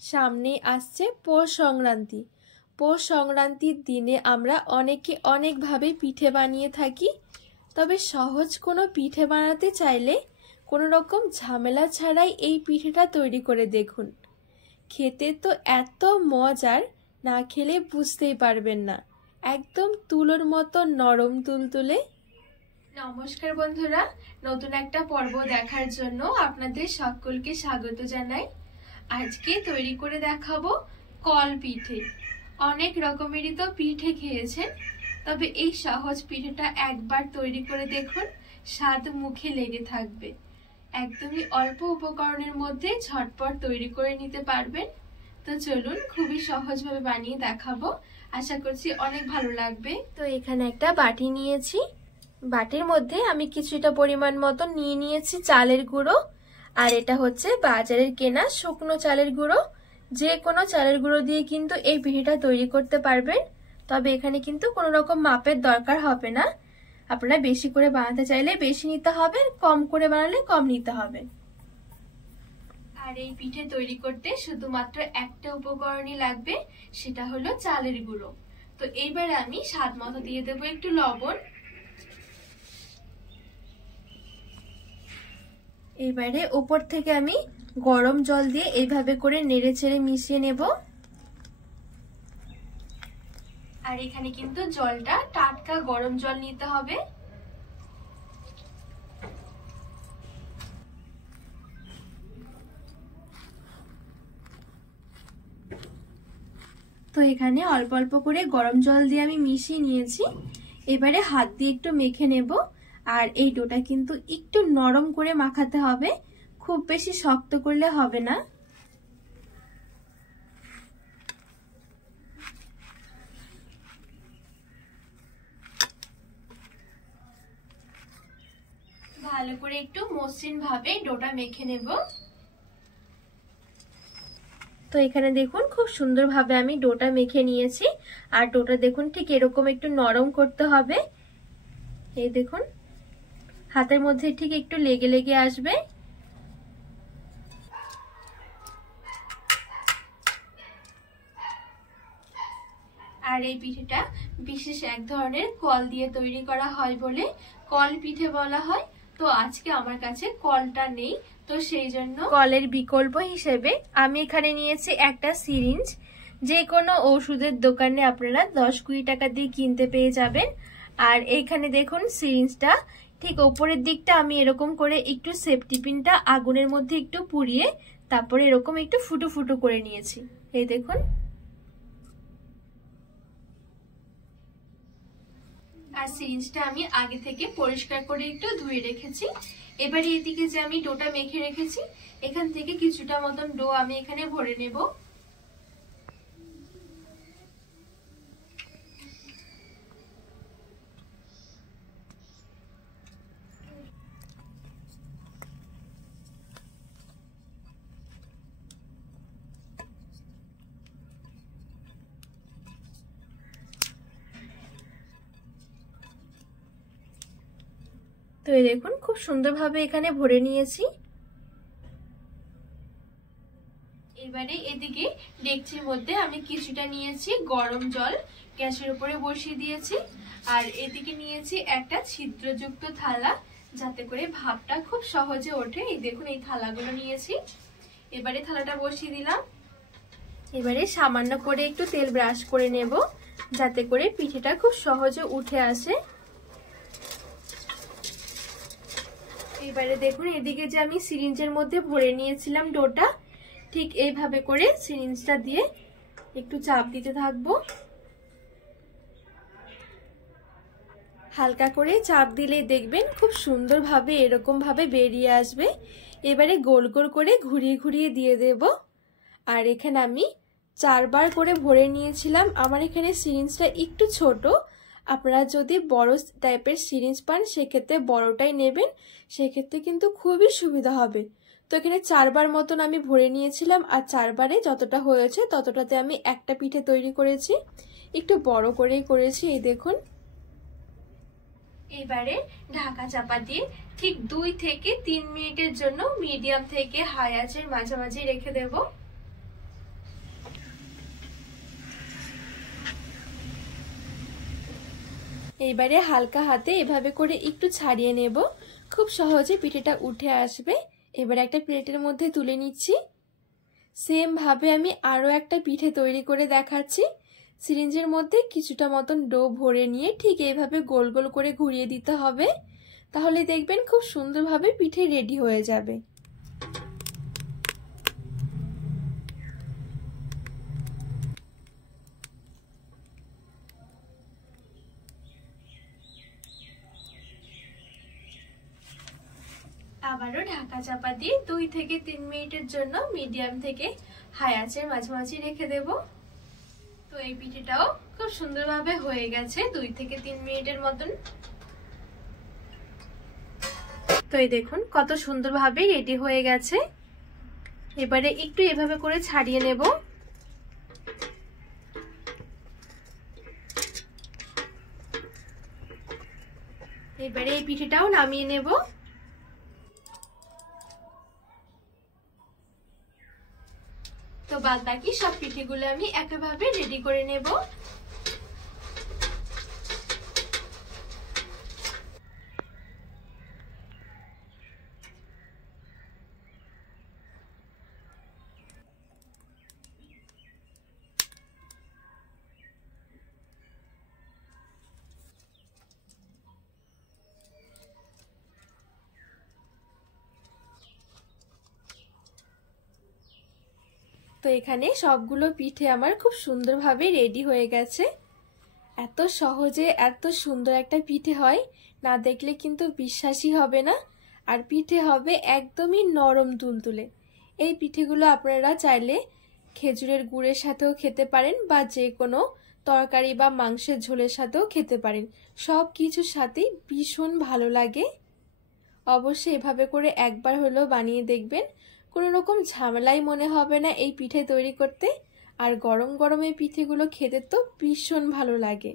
সামনে আসছে পৌষ সংক্রান্তি। পৌষ সংক্রান্তির দিনে আমরা অনেকে অনেকভাবে পিঠে বানিয়ে থাকি। তবে সহজ কোনো পিঠে বানাতে চাইলে কোনো রকম ঝামেলা ছাড়াই এই পিঠেটা তৈরি করে দেখুন। খেতে তো এত মজার, না খেলে বুঝতেই পারবেন না। একদম তুলোর মতো নরম তুলতুলে। নমস্কার বন্ধুরা, নতুন একটা পর্ব দেখার জন্য আপনাদের সকলকে স্বাগত জানাই। আজকে তৈরি করে দেখাবো কল পিঠে। অনেক রকমেরই তো পিঠে খেয়েছেন, তবে এই সহজ পিঠেটা একবার তৈরি করে দেখুন, স্বাদ মুখে লেগে থাকবে। একদমই অল্প উপকরণের মধ্যে ঝটপট তৈরি করে নিতে পারবেন। তো চলুন, খুবই সহজভাবে বানিয়ে দেখাবো, আশা করছি অনেক ভালো লাগবে। তো এখানে একটা বাটি নিয়েছি, বাটির মধ্যে আমি কিছুটা পরিমাণ মতো নিয়ে নিয়েছি চালের গুঁড়ো। আর এটা হচ্ছে বাজারের কেনা শুকনো চালের গুঁড়ো। যে কোনো চালের গুঁড়ো দিয়ে কিন্তু এই পিঠেটা তৈরি করতে পারবেন, তবে এখানে কিন্তু কোনো রকম মাপের দরকার হবে না। আপনারা বেশি করে বানাতে চাইলে বেশি নিতে হবে, কম করে বানালে কম নিতে হবে। আর এই পিঠে তৈরি করতে শুধুমাত্র একটা উপকরণই লাগবে, সেটা হলো চালের গুঁড়ো। তো এইবার আমি স্বাদ মতো দিয়ে দেবো একটু লবণ। এবারে উপর থেকে আমি গরম জল দিয়ে এইভাবে করে নেড়ে চেড়ে মিশিয়ে নেব। আর এখানে কিন্তু জলটা টাটকা গরম জল নিতে হবে। তো এখানে অল্প অল্প করে গরম জল দিয়ে আমি মিশিয়ে নিয়েছি। এবারে হাত দিয়ে একটু মেখে নেব। আর এই ডোটা কিন্তু একটু নরম করে মাখাতে হবে, খুব বেশি শক্ত করলে হবে না। ভালো করে একটু মসৃণ ভাবে ডোটা মেখে নেব। তো এখানে দেখুন খুব সুন্দরভাবে আমি ডোটা মেখে নিয়েছি। আর ডোটা দেখুন ঠিক এরকম একটু নরম করতে হবে। এই দেখুন হাতের মধ্যে ঠিক একটু লেগে লেগে আসবে। আর এই পিঠেটা বিশেষ এক ধরনের কল দিয়ে তৈরি করা হয় বলে কল পিঠে বলা হয়। তো আজকে আমার কাছে কলটা নেই, তো সেই জন্য কলের বিকল্প হিসেবে আমি এখানে নিয়েছি একটা সিরিঞ্জ। যে কোনো ওষুধের দোকানে আপনারা 10-20 টাকা দিয়ে কিনতে পেয়ে যাবেন। আর এইখানে দেখুন সিরিঞ্জটা ঠিক ওপরের দিকটা আমি এরকম করে একটু সেফটি পিনটা আগুনের মধ্যে একটু পুড়িয়ে তারপরে এরকম একটু ফুটো ফুটো করে নিয়েছি। এই দেখুন। আর সিরিঞ্জটা আমি আগে থেকে পরিষ্কার করে একটু ধুয়ে রেখেছি। এবারে এদিকে যে আমি ডোটা মেখে রেখেছি, এখান থেকে কিছুটা মতন ডো আমি এখানে ভরে নেব। তো এই দেখুন খুব সুন্দরভাবে এখানে ভরে নিয়েছি। এবারে এদিকে ডেকচির মধ্যে আমি কিছুটা নিয়েছি গরম জল, গ্যাসের উপরে বসিয়ে দিয়েছি। আর এদিকে নিয়েছি একটা ছিদ্রযুক্ত থালা, যাতে করে ভাপটা খুব সহজে ওঠে। এই দেখুন এই থালাগুলো নিয়েছি। এবারে থালাটা বসিয়ে দিলাম। এবারে সামান্য করে একটু তেল ব্রাশ করে নেব, যাতে করে পিঠেটা খুব সহজে উঠে আসে। এবারে দেখুন এদিকে যে আমি সিরিঞ্জের মধ্যে ভরে নিয়েছিলাম ডোটা, ঠিক এইভাবে করে সিরিঞ্জটা দিয়ে একটু চাপ দিতে থাকবো। হালকা করে চাপ দিলেই দেখবেন খুব সুন্দরভাবে এরকম ভাবে বেরিয়ে আসবে। এবারে গোল গোল করে ঘুরিয়ে ঘুরিয়ে দিয়ে দেব। আর এখানে আমি 4 বার করে ভরে নিয়েছিলাম। আমার এখানে সিরিঞ্জটা একটু ছোট, আপনারা যদি বড় টাইপের সিরিঞ্জ পান সেক্ষেত্রে বড়টাই নেবেন, সেক্ষেত্রে কিন্তু খুবই সুবিধা হবে। তো এখানে 4 বার মতন আমি ভরে নিয়েছিলাম। আর 4 বারে যতটা হয়েছে ততটাতে আমি একটা পিঠে তৈরি করেছি, একটু বড় করেই করেছি। এই দেখুন। এবারে ঢাকা চাপা দিয়ে ঠিক 2 থেকে 3 মিনিটের জন্য মিডিয়াম থেকে হাই আঁচের মাঝামাঝি রেখে দেব। এবারে হালকা হাতে এভাবে করে একটু ছাড়িয়ে নেব, খুব সহজে পিঠেটা উঠে আসবে। এবার একটা প্লেটের মধ্যে তুলে নিচ্ছি। সেম ভাবে আমি আরও একটা পিঠে তৈরি করে দেখাচ্ছি। সিরিঞ্জের মধ্যে কিছুটা মতন ডো ভরে নিয়ে ঠিক এইভাবে গোল গোল করে ঘুরিয়ে দিতে হবে, তাহলে দেখবেন খুব সুন্দরভাবে পিঠে রেডি হয়ে যাবে। আবারও ঢাকা চাপা দিয়ে 2 থেকে 3 মিনিটের জন্য মিডিয়াম থেকে হাই আঁচের মাঝামাঝি রেখে দেব। তো এই পিঠেটাও খুব সুন্দরভাবে হয়ে গেছে 2 থেকে 3 মিনিটের মতন। তো এই দেখুন কত সুন্দরভাবে রেডি হয়ে গেছে। এবারে একটু এভাবে করে ছাড়িয়ে নেব। এবারে এই পিঠেটাও নামিয়ে নেব। তো বাদ বাকি সব পিঠেগুলো আমি একইভাবে রেডি করে নেব। তো এখানে সবগুলো পিঠে আমার খুব সুন্দরভাবে রেডি হয়ে গেছে। এত সহজে এত সুন্দর একটা পিঠে হয়, না দেখলে কিন্তু বিশ্বাসই হবে না। আর পিঠে হবে একদমই নরম তুলতুলে। এই পিঠেগুলো আপনারা চাইলে খেজুরের গুড়ের সাথেও খেতে পারেন, বা যে কোনো তরকারি বা মাংসের ঝোলের সাথেও খেতে পারেন। সব কিছুর সাথেই ভীষণ ভালো লাগে। অবশ্যই এভাবে করে একবার হলেও বানিয়ে দেখবেন, কোনো রকম ঝামেলাই মনে হবে না এই পিঠে তৈরি করতে। আর গরম গরম এই পিঠেগুলো খেতে তো ভীষণ ভালো লাগে।